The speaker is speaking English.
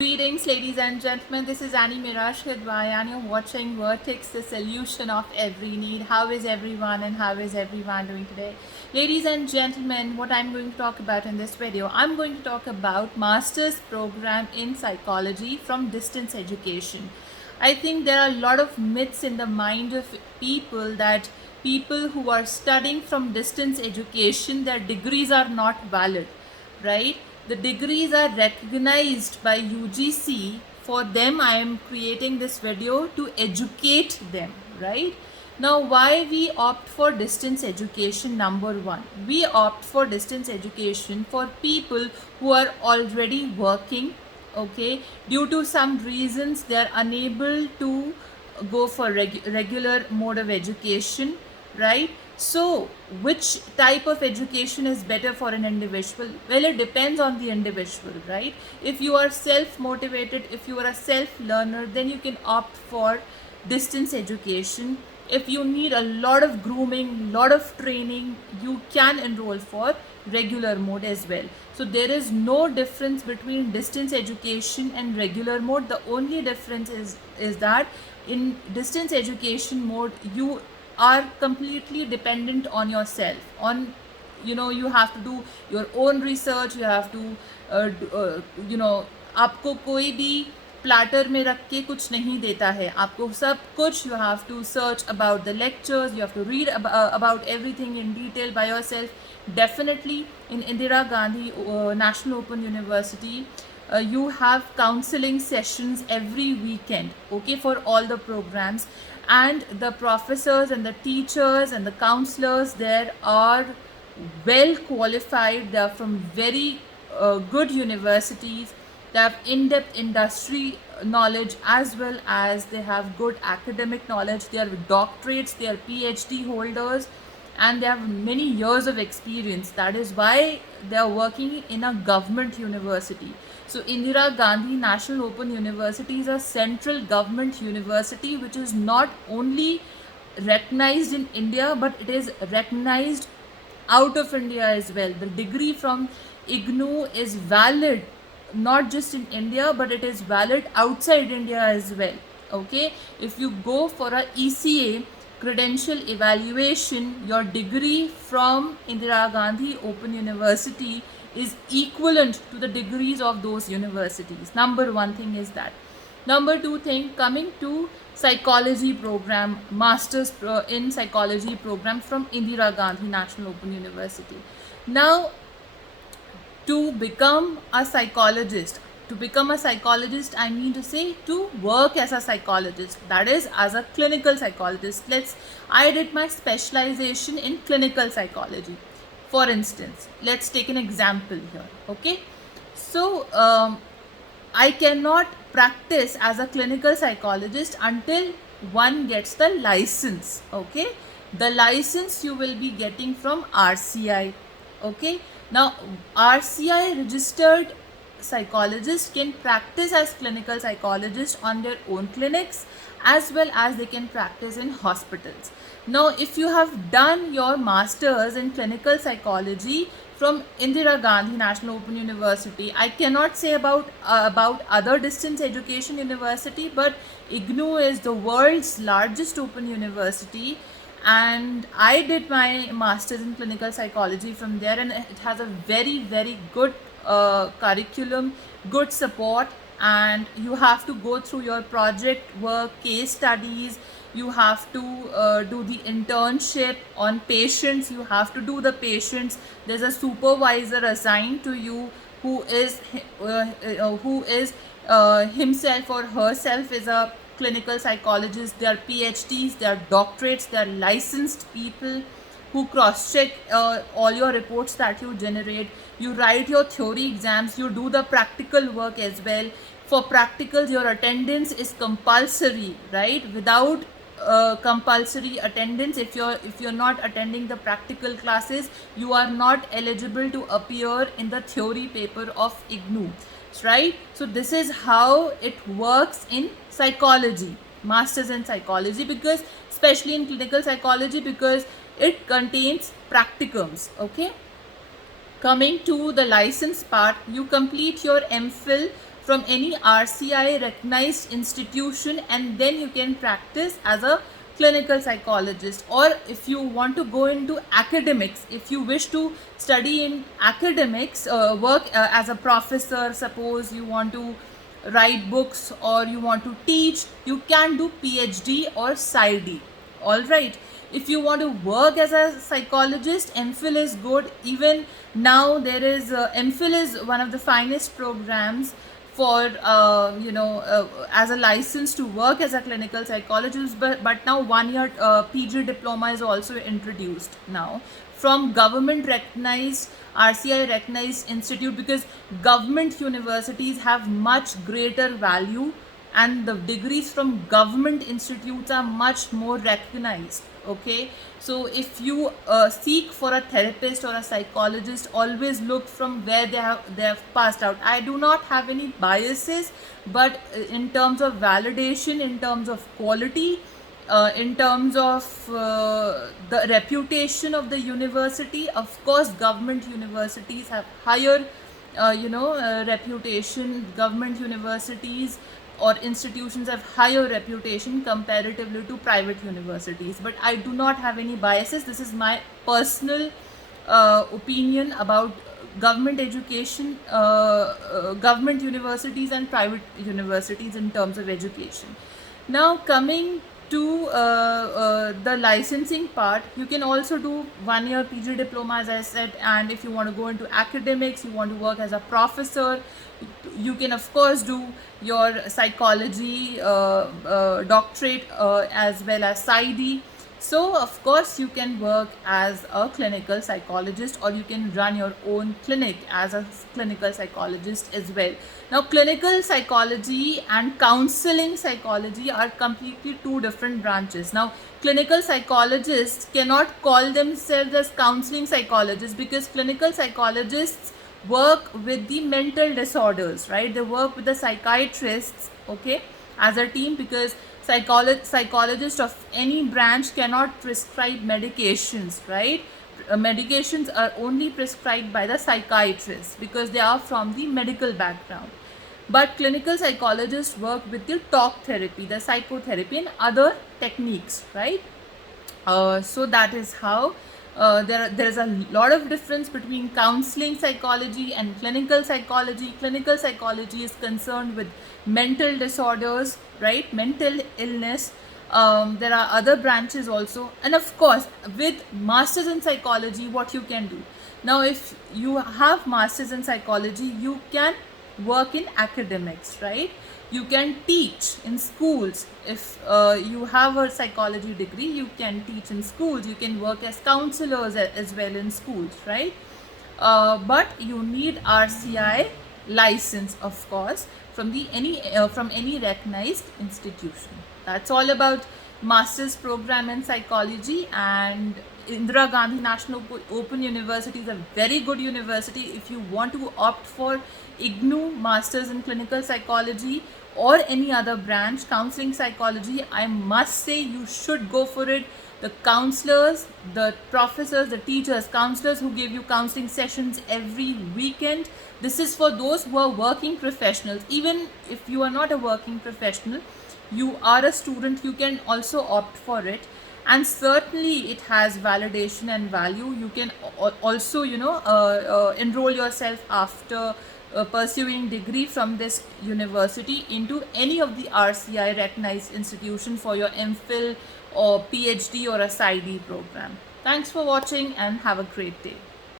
Greetings, ladies and gentlemen. This is Annie Miraj Khidwai, and you're watching Vertex, the solution of every need. How is everyone, and how is everyone doing today? Ladies and gentlemen, what I'm going to talk about in this video, I'm going to talk about master's program in psychology from distance education. I think there are a lot of myths in the mind of people that people who are studying from distance education, their degrees are not valid, right? The degrees are recognized by UGC. For them, I am creating this video to educate them, right? Now, why we opt for distance education? Number one, we opt for distance education for people who are already working, okay? Due to some reasons, they are unable to go for regular mode of education, right? So, which type of education is better for an individual? Well, it depends on the individual, right? If you are self-motivated, if you are a self-learner, then you can opt for distance education. If you need a lot of grooming, lot of training, you can enroll for regular mode as well. So there is no difference between distance education and regular mode. The only difference is that in distance education mode, you are completely dependent on yourself, on you have to do your own research. You have to आपको कोई भी platter में रख के कुछ नहीं देता है, आपको सब कुछ you have to search about the lectures, you have to read about everything in detail by yourself. Definitely in Indira Gandhi National Open University, you have counseling sessions every weekend, okay, for all the programs, and the professors and the teachers and the counselors there are well qualified. They are from very good universities. They have in-depth industry knowledge as well as they have good academic knowledge. They are doctorates, they are PhD holders, and they have many years of experience. That is why they are working in a government university. So Indira Gandhi National Open University is a central government university which is not only recognized in India, but it is recognized out of India as well. The degree from IGNOU is valid not just in India, but it is valid outside India as well. Okay, if you go for a ECA credential evaluation, your degree from Indira Gandhi Open University is equivalent to the degrees of those universities. Number one thing is that. Number two thing, coming to psychology program, masters in psychology program from Indira Gandhi National Open University. Now, to become a psychologist, I mean to say to work as a psychologist, that is as a clinical psychologist. I did my specialization in clinical psychology. For instance, let's take an example here, okay? So I cannot practice as a clinical psychologist until one gets the license, okay? The license you will be getting from RCI, okay? Now, RCI registered psychologists can practice as clinical psychologists on their own clinics as well as they can practice in hospitals. Now, if you have done your masters in clinical psychology from Indira Gandhi National Open University, I cannot say about other distance education university, but IGNOU is the world's largest open university, and I did my masters in clinical psychology from there, and it has a very, very good curriculum, good support, and you have to go through your project work, case studies. You have to do the internship on patients. You have to do the patients. There's a supervisor assigned to you who is himself or herself is a clinical psychologist. They are PhDs, they are doctorates, they are licensed people who cross-check all your reports that you generate. You write your theory exams, you do the practical work as well. For practicals, your attendance is compulsory, right? Without compulsory attendance, if you're not attending the practical classes, you are not eligible to appear in the theory paper of IGNOU, right? So this is how it works in psychology, masters in psychology, because especially in clinical psychology, because it contains practicums, okay? Coming to the license part, you complete your MPhil from any RCI recognized institution, and then you can practice as a clinical psychologist. Or if you want to go into academics, if you wish to study in academics, work as a professor, suppose you want to write books or you want to teach, you can do PhD or PsyD. All right. If you want to work as a psychologist, MPhil is good. Even now there is MPhil is one of the finest programs for as a license to work as a clinical psychologist. But now 1 year PG diploma is also introduced now from government recognized, RCI recognized institute, because government universities have much greater value and the degrees from government institutes are much more recognized. Okay, so if you seek for a therapist or a psychologist, always look from where they have passed out. I do not have any biases, but in terms of validation, in terms of quality, in terms of the reputation of the university, of course government universities have higher reputation. Government universities or institutions have higher reputation comparatively to private universities. But I do not have any biases. This is my personal opinion about government education, government universities and private universities in terms of education. Now coming to the licensing part, you can also do 1 year PG diploma, as I said. And if you want to go into academics, you want to work as a professor, you can of course do your psychology doctorate as well as PsyD. So of course you can work as a clinical psychologist, or you can run your own clinic as a clinical psychologist as well. Now clinical psychology and counseling psychology are completely two different branches. Now clinical psychologists cannot call themselves as counseling psychologists, because clinical psychologists work with the mental disorders, right? They work with the psychiatrists, okay, as a team, because psychologists of any branch cannot prescribe medications, right? Medications are only prescribed by the psychiatrists because they are from the medical background. But clinical psychologists work with the talk therapy, the psychotherapy and other techniques, right? So that is how there is a lot of difference between counseling psychology and clinical psychology. Clinical psychology is concerned with mental disorders, right? Mental illness. There are other branches also, and of course with masters in psychology, what you can do now, if you have masters in psychology, you can work in academics, right? You can teach in schools. If you have a psychology degree, you can teach in schools. You can work as counselors as well in schools, right? But you need RCI license, of course, from any recognized institution. That's all about master's program in psychology. And Indira Gandhi National Open University is a very good university. If you want to opt for IGNOU Masters in Clinical Psychology or any other branch, counseling psychology, I must say you should go for it. The counselors, the professors, the teachers, counselors who give you counseling sessions every weekend, this is for those who are working professionals. Even if you are not a working professional, you are a student, you can also opt for it. And certainly it has validation and value. You can also enroll yourself after pursuing degree from this university into any of the RCI recognized institution for your MPhil or PhD or a PsyD program. Thanks for watching and have a great day.